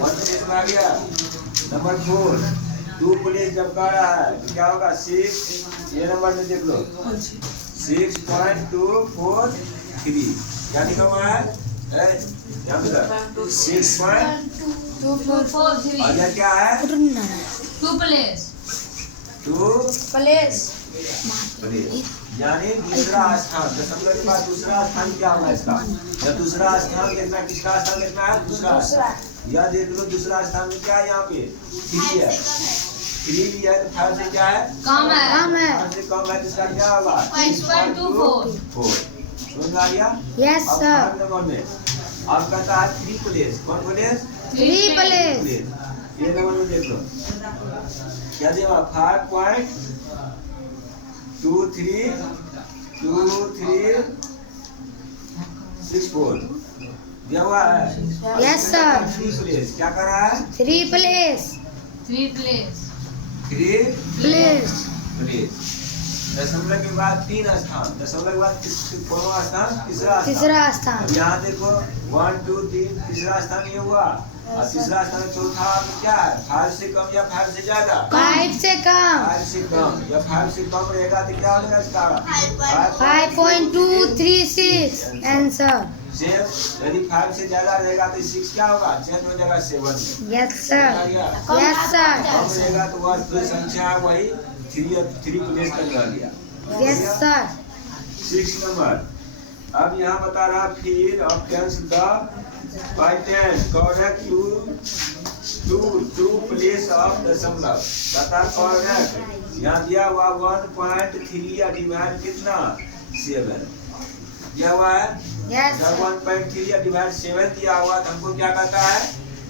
One place में आ गया। Number 4 2 place जब का रहा है तो क्या होगा 6, ये नंबर में देख लो 6.243 क्या लिखा हुआ है 6.243 और यह क्या है 2 प्लेस 2 प्लेस यानी दूसरा स्थान दशमलव के बाद दूसरा स्थान क्या होगा इसका या दूसरा स्थान देखना किसका स्थान देखना है दूसरा या देख लो दूसरा स्थान में क्या है यहाँ पे 3 है 3 भी है तो 5 से क्या है कम है 5 से कम है तो इसका क्या होगा 6.24 समझ आ गया। Yes sir. नंबर में अब कहता है 3 प्लेस कौन प्लेस 3 प्लेस ये नंबर में देख लो क्या दिया 5.2364 दिया हुआ है। Yes sir. 3 प्लेस क्या कर रहा है 3 प्लेस 3 प्लेस 3 प्लेस दशमलव के बाद 3 स्थान दशमलव के बाद कौन स्थान तीसरा स्थान। अब यहाँ देखो 1 2 3 तीसरा स्थान ये हुआ और तीसरा स्थान चौथा क्या है 5 से कम या 5 से ज्यादा 5 से कम 5 से कम या 5 से कम रहेगा तो क्या होगा इसका 5.236 आंसर। सेम यदि 5 से ज्यादा रहेगा तो 6 क्या होगा चेंज हो जाएगा 7 यस सर। Yes sir. कम रहेगा तो वह जो संख्या वही 3 प्लेस तक रह गया। Yes sir. 6 नंबर अब यहाँ बता रहा फिर options the pattern correct to place of दशमलव बता करेक्ट यहाँ दिया हुआ 1.3 या डिवाइड कितना 7 दिया हुआ है यस जब 1.3 या डिवाइड 7 दिया हुआ तो हमको क्या कहता है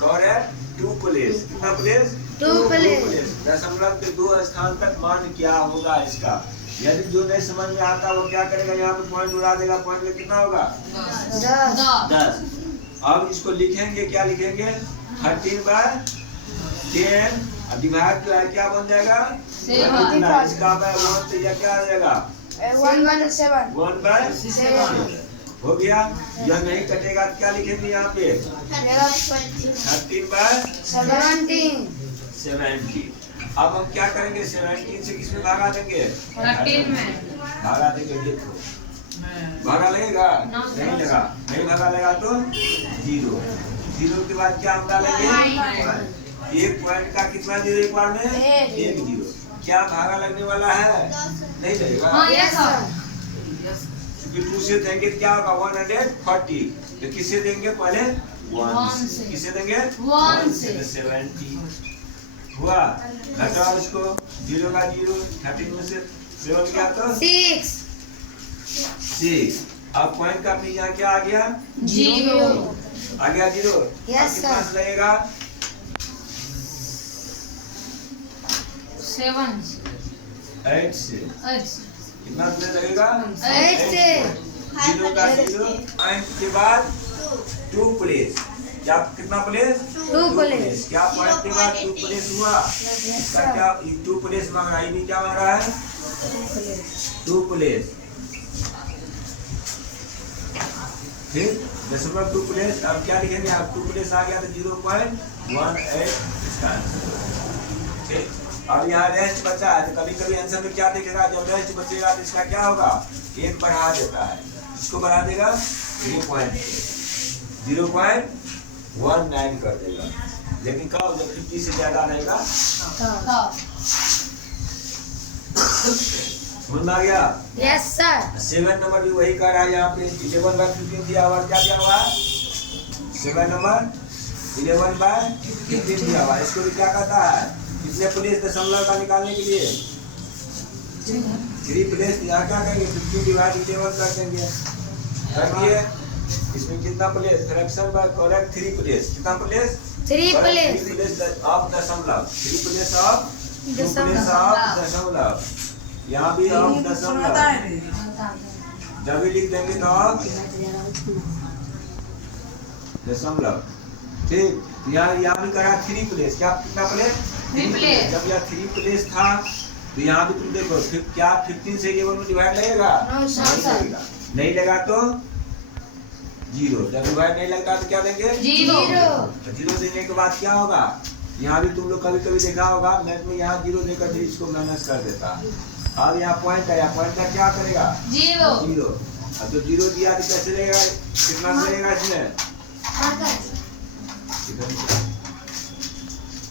करेक्ट 2 प्लेस कितना प्लेस 2 प्लेस दशमलव के 2 स्थान तक मान क्या होगा इसका यदि जो नहीं समझ में आता वो क्या करेगा यहाँ पे पॉइंट उड़ा देगा पॉइंट में कितना होगा 10। अब इसको लिखेंगे क्या लिखेंगे 13/10 और डिवाइड जो है क्या बन जाएगा 7 इसका 1 तो यह क्या आ जाएगा 1/7 हो गया यह नहीं कटेगा तो क्या लिखेंगे यहाँ पे 13/70 अब हम क्या करेंगे 17 से किसमें भागा देंगे 13 में भागा देंगे देखो भागा लगेगा नहीं लगा नहीं भागा लगा तो 0 के बाद क्या हम डालेंगे 1 पॉइंट का कितना 0 एक बार में 1 0 क्या भागा लगने वाला है नहीं लगेगा यस सर क्योंकि 2 से देंगे तो क्या होगा 140 तो किससे देंगे पहले 1 से किससे देंगे 1 से 70 हुआ घटाओ इसको 0 का 0 13 में से 7 क्या तो 6 अब पॉइंट का अपनी यहाँ क्या आ गया 0 आ गया 0 Yes, कितना sir. लगेगा 7 8 से कितना लगेगा 8 से 0 का 0 पॉइंट के बाद 2 प्लेस क्या कितना प्लेस 2 प्लेस क्या पॉइंट के बाद 2 प्लेस हुआ इसका क्या 2 प्लेस मांग रहा है ये भी क्या मांग रहा है 2 प्लेस ठीक दशमलव 2 प्लेस अब क्या लिखेंगे आप 2 प्लेस आ गया तो 0.18 इसका ठीक अब यहाँ रेस्ट बचा है तो कभी कभी आंसर में क्या दिखेगा जब रेस्ट बचेगा तो इसका क्या होगा 1 बढ़ा देता है इसको बढ़ा देगा 0.19 कर देगा लेकिन कब जब 50 से ज्यादा रहेगा समझ में आ गया यस सर 7 नंबर भी वही कर रहा है यहाँ पे 11/15 दिया हुआ क्या दिया हुआ 7 नंबर 11/15 दिया हुआ इसको भी क्या कहता है कितने प्लेस दशमलव का निकालने के लिए 3 प्लेस यहाँ क्या करेंगे 15 डिवाइड 11 कर देंगे कर दिए इसमें कितना place fraction by correct 3 place कितना प्लेस 3 प्लेस ऑफ दशमलव 3 प्लेस ऑफ दशमलव यहाँ भी ऑफ दशमलव जब भी लिख देंगे तो ऑफ दशमलव ठीक यहाँ भी करा 3 प्लेस क्या कितना प्लेस 3 प्लेस जब यह 3 प्लेस था तो यहाँ भी तुम देखो क्या 15 से 11 में डिवाइड लगेगा नहीं लगा तो जीरो। जब डिवाइड नहीं लगता तो क्या देंगे? जीरो। तो जीरो देने के बाद क्या होगा? यहाँ भी तुम लोग कभी कभी देखा होगा मैथ में, यहाँ जीरो देकर फिर इसको माइनस कर देता। अब यहाँ पॉइंट है, यहाँ पॉइंट का क्या करेगा? जीरो। जीरो। अब तो जीरो दिया तो कैसे रहेगा? कितना रहेगा इसमें?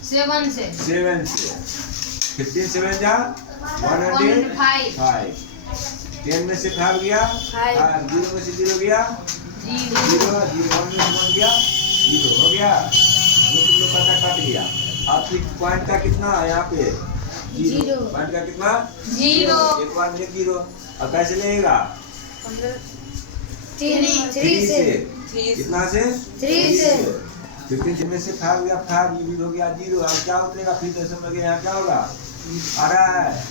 7 से। 7 से। 15 7 जा 105। 10 में से 5 गया, 5 जीरो में से 0 गया, जीरो। जीरो 1 में से 1 गया, 0 हो गया। जो तुम लोग का कट गया। अब फिर पॉइंट का कितना है यहाँ पे? जीरो। पॉइंट का कितना? जीरो। एक बार में 0। अब कैसे लेगा? 3 से। कितना से? 3 से। 15 में से 5 गया, 5 जीरो हो गया 0। अब क्या उतरेगा? फिर दशमलव के यहाँ क्या होगा? आ रहा है,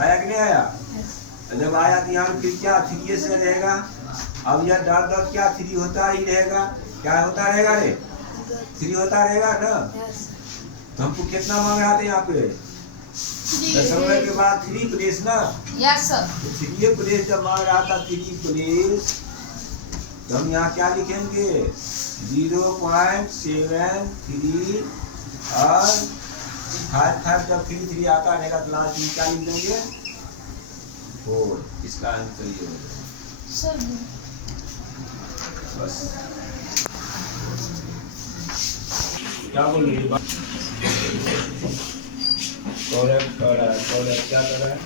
आया कि नहीं आया? जब आया तो यहाँ फिर क्या 3 से रहेगा। अब यह डॉट डॉट क्या 3 होता ही रहेगा। क्या होता रहेगा रे? 3 होता रहेगा ना। तो हमको कितना मांग रहा था यहाँ पे? दशमलव के बाद 3 प्लेस ना। Yes sir. 3 प्लेस जब मांग रहा था 3 प्लेस, तो हम यहाँ क्या लिखेंगे? 0.73 और 5 जब 3 आता रहेगा तो लास्ट में क्या लिख देंगे? 4। इसका आंसर ये होगा। बस क्या बोल रही है? करेक्ट क्या कर रहा है?